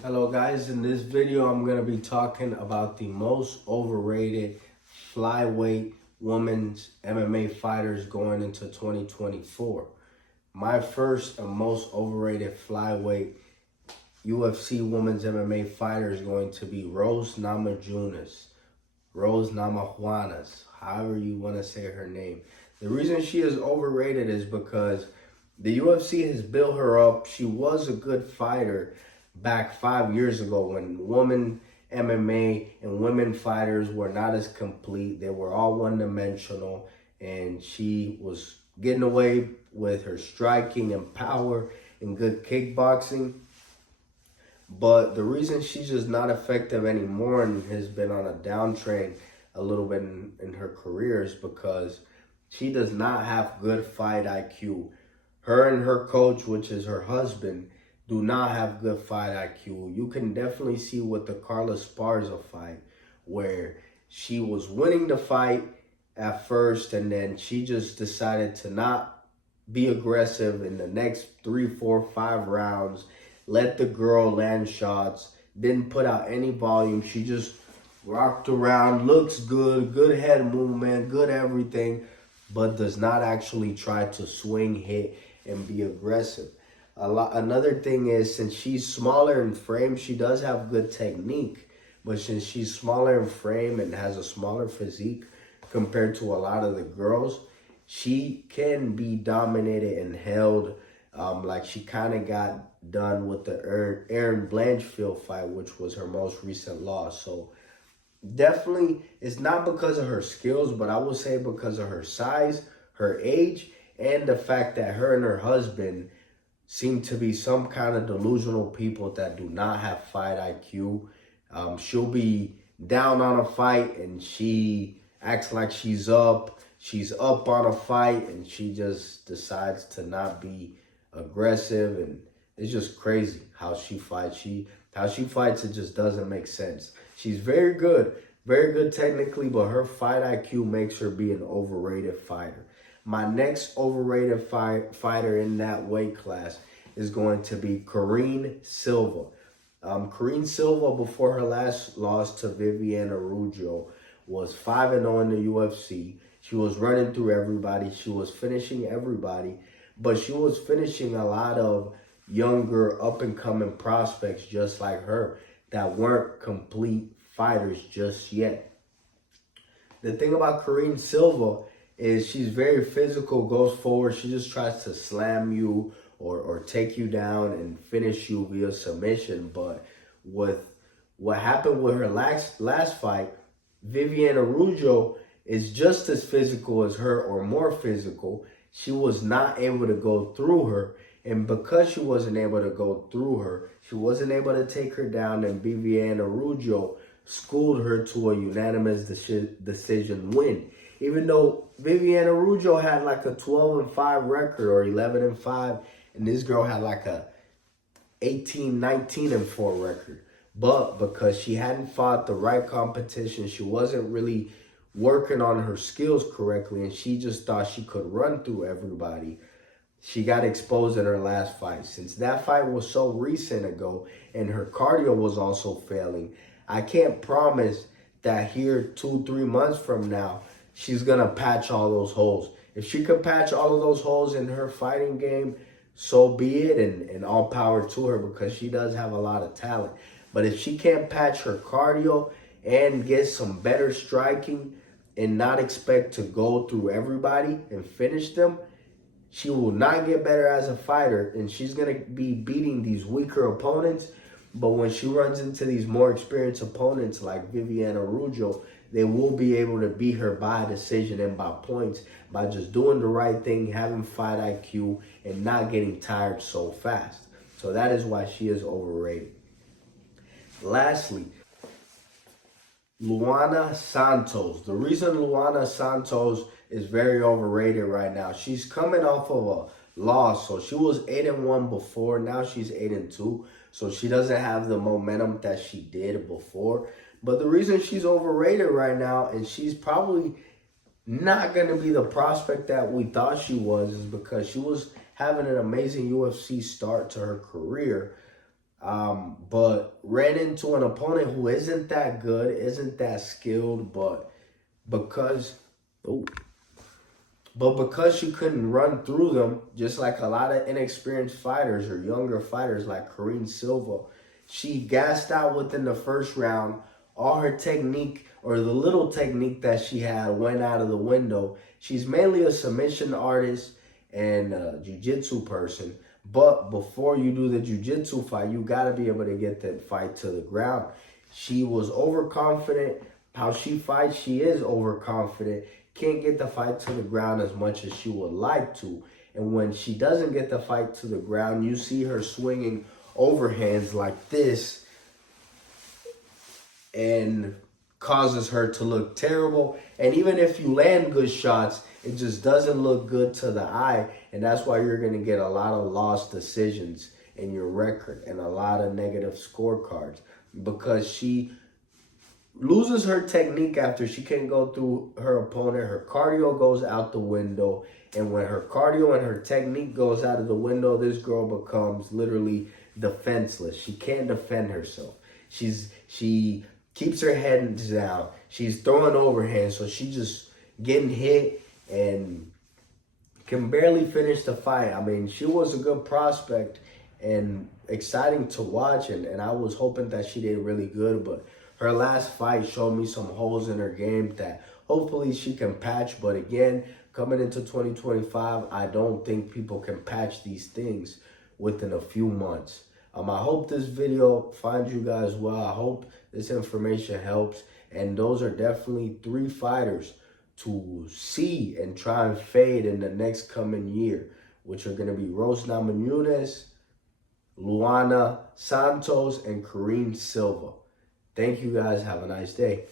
Hello guys, in this video I'm going to be talking about the most overrated flyweight women's MMA fighters going into 2024. My first and most overrated flyweight UFC women's MMA fighter is going to be Rose Namajunas. Rose Namajunas, however you want to say her name. The reason she is overrated is because the UFC has built her up. She was a good fighter back 5 years ago when women MMA and women fighters were not as complete. They were all one-dimensional, and she was getting away with her striking and power and good kickboxing. But the reason she's just not effective anymore and has been on a downtrend a little bit in her career is because she does not have good fight IQ. Her and her coach, which is her husband, do not have good fight IQ. You can definitely see with the Carla Esparza fight where she was winning the fight at first and then she just decided to not be aggressive in the next 3, 4, 5 rounds. Let the girl land shots, didn't put out any volume. She just rocked around, looks good, good head movement, good everything, but does not actually try to swing, hit, and be aggressive. Another thing is, since she's smaller in frame, she does have good technique, but since she's smaller in frame and has a smaller physique compared to a lot of the girls, she can be dominated and held like she kind of got done with the Erin Blanchfield fight, which was her most recent loss. So definitely, it's not because of her skills, but I will say because of her size, her age, and the fact that her and her husband seem to be some kind of delusional people that do not have fight IQ. She'll be down on a fight and she acts like she's up. She's up on a fight and she just decides to not be aggressive, and it's just crazy how she fights. How she fights, it just doesn't make sense. She's very good technically, but her fight IQ makes her be an overrated fighter. My next overrated fighter in that weight class is going to be Karine Silva. Karine Silva, before her last loss to Viviane Araújo, was 5-0 in the UFC. She was running through everybody. She was finishing everybody, but she was finishing a lot of younger, up-and-coming prospects just like her that weren't complete fighters just yet. The thing about Karine Silva is she's very physical, goes forward. She just tries to slam you or take you down and finish you via submission. But with what happened with her last fight, Viviane Araújo is just as physical as her or more physical. She was not able to go through her. And because she wasn't able to go through her, she wasn't able to take her down, and Viviane Araújo schooled her to a unanimous decision win. Even though Viviane Araújo had like a 12-5 record or 11-5, and this girl had like a 18-19-4 record. But because she hadn't fought the right competition, she wasn't really working on her skills correctly, and she just thought she could run through everybody. She got exposed in her last fight. Since that fight was so recent ago and her cardio was also failing, I can't promise that here 2-3 months from now, she's going to patch all those holes. If she could patch all of those holes in her fighting game, so be it, and all power to her because she does have a lot of talent. But if she can't patch her cardio and get some better striking and not expect to go through everybody and finish them, she will not get better as a fighter, and she's going to be beating these weaker opponents. But when she runs into these more experienced opponents like Viviane Araújo, they will be able to beat her by decision and by points by just doing the right thing, having fight IQ, and not getting tired so fast. So that is why she is overrated. Lastly, Luana Santos. The reason Luana Santos is very overrated right now, she's coming off of a loss. So she was 8-1 before. Now she's 8-2. So she doesn't have the momentum that she did before. But the reason she's overrated right now, and she's probably not going to be the prospect that we thought she was, is because she was having an amazing UFC start to her career. but ran into an opponent who isn't that good, isn't that skilled, but because she couldn't run through them, just like a lot of inexperienced fighters or younger fighters like Karine Silva, she gassed out within the first round. All her technique, or the little technique that she had, went out of the window. She's mainly a submission artist and a jiu-jitsu person. But before you do the jiu-jitsu fight, you got to be able to get that fight to the ground. She was overconfident. How she fights, she is overconfident. Can't get the fight to the ground as much as she would like to. And when she doesn't get the fight to the ground, you see her swinging overhands like this and causes her to look terrible. And even if you land good shots, it just doesn't look good to the eye. And that's why you're going to get a lot of lost decisions in your record and a lot of negative scorecards, because she loses her technique after she can't go through her opponent. Her cardio goes out the window. And when her cardio and her technique goes out of the window, this girl becomes literally defenseless. She can't defend herself. She keeps her head down. She's throwing overhand, so she's just getting hit and can barely finish the fight. I mean, she was a good prospect and exciting to watch, and I was hoping that she did really good, but her last fight showed me some holes in her game that hopefully she can patch. But again, coming into 2025, I don't think people can patch these things within a few months. I hope this video finds you guys well. I hope this information helps. And those are definitely 3 fighters to see and try and fade in the next coming year, which are going to be Namajunas, Luana Santos, and Karine Silva. Thank you guys. Have a nice day.